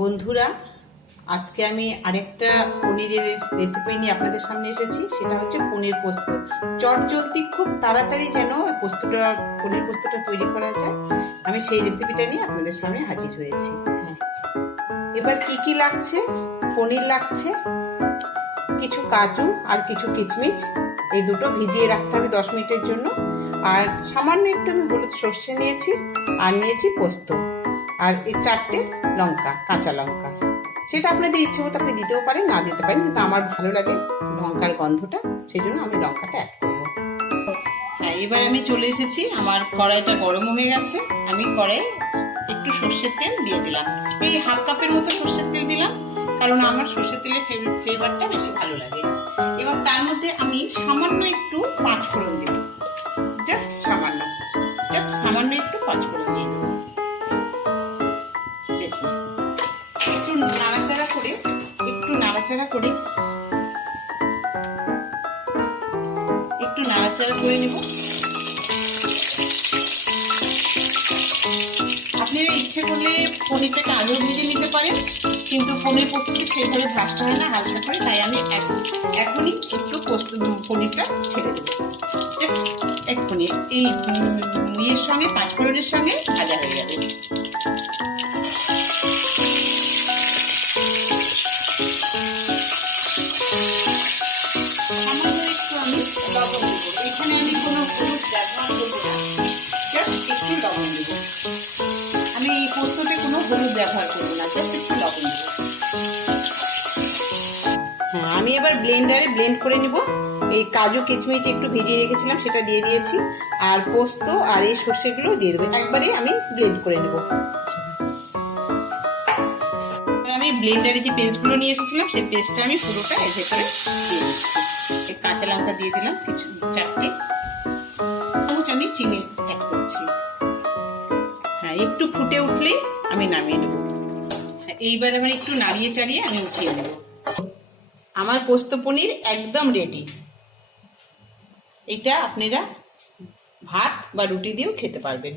বন্ধুরা, আজকে আমি আরেকটা পনিরের রেসিপি নিয়ে আপনাদের সামনে এসেছি। সেটা হচ্ছে পনির পোস্ত। চটজলদি খুব তাড়াতাড়ি যেন পনির পোস্তটা তৈরি করা যায়, আমি সেই রেসিপিটা নিয়ে আপনাদের সামনে হাজির হয়েছি। এবার কি কি লাগছে? পনির লাগছে, কিছু কাজু আর কিছু কিচমিচ, এই দুটো ভিজিয়ে রাখতে হবে 10 মিনিটের জন্য। আর সামান্য একটু আমি হলুদ সর্ষে নিয়েছি, আর নিয়েছি পোস্ত, আর এই 4টে লঙ্কা, কাঁচা লঙ্কা। সেটা আপনাদের ইচ্ছে মতো আপনি দিতেও পারেন, না দিতে পারেন, কিন্তু আমার ভালো লাগে লঙ্কার গন্ধটা, সেই জন্য আমি লঙ্কাটা অ্যাড করবো। হ্যাঁ, এবার আমি চলে এসেছি, আমার কড়াইটা গরম হয়ে গেছে। আমি কড়াই একটু সর্ষের তেল দিয়ে দিলাম, এই 1/2 কাপের মতো সর্ষের তেল দিলাম, কারণ আমার সর্ষের তেলের ফ্লেভারটা বেশি ভালো লাগে। এবং তার মধ্যে আমি সামান্য একটু 5 ফোড়ন দেব, জাস্ট সামান্য একটু 5 ফোড়ন দিয়ে দেবো। দেখুন, একটু নাড়াচাড়া করে একটু নাড়াচাড়া করে নেব। আপনারা ইচ্ছে করলে পনিরটাকে আগেও ভেজে নিতে পারেন, কিন্তু পনির পোস্তকে সেইভাবে ভাজতে হয় না, হালকা করে। তাই আমি এখনই একটু পনিরটা ছেড়ে দেবো, এক্ষুনি এই ইয়ের সঙ্গে, 5 ফোড়নের সঙ্গে ভাজা হয়ে যাবে। লবণ দেবো, এখানে আমি কোনো হলুদ ব্যবহার করবো না, জাস্ট একটু লবণ দেবো। আমি এই পোস্ততে কোনো হলুদ ব্যবহার করবো না, জাস্ট একটু লবণ দেবো। হ্যাঁ, আমি এবার ব্লেন্ডারে ব্লেন্ড করে নিব। এই কাজু কিচমিচ একটু ভিজিয়ে রেখেছিলাম, সেটা দিয়ে দিয়েছি, আর পোস্ত আর এই সর্ষেগুলো দিয়ে দেবো। একবারে আমি ব্লেন্ড করে নেব। আমি ব্লেন্ডারে যে পেস্টগুলো নিয়ে এসেছিলাম, সেই পেস্টটা আমি পুরোটা এর ভেতরে দিয়ে দিচ্ছি। কাঁচা লঙ্কা দিয়ে দিলাম কিছু 4টে চামচ, আমি চিনি অ্যাড করছি। হ্যাঁ, একটু ফুটে উঠলেই আমি নামিয়ে নেব। এইবার আমার একটু নাড়িয়ে চাড়িয়ে আমি উঠিয়ে নেব। আমার পোস্ত পনির একদম রেডি। এটা আপনারা ভাত বা রুটি দিয়েও খেতে পারবেন।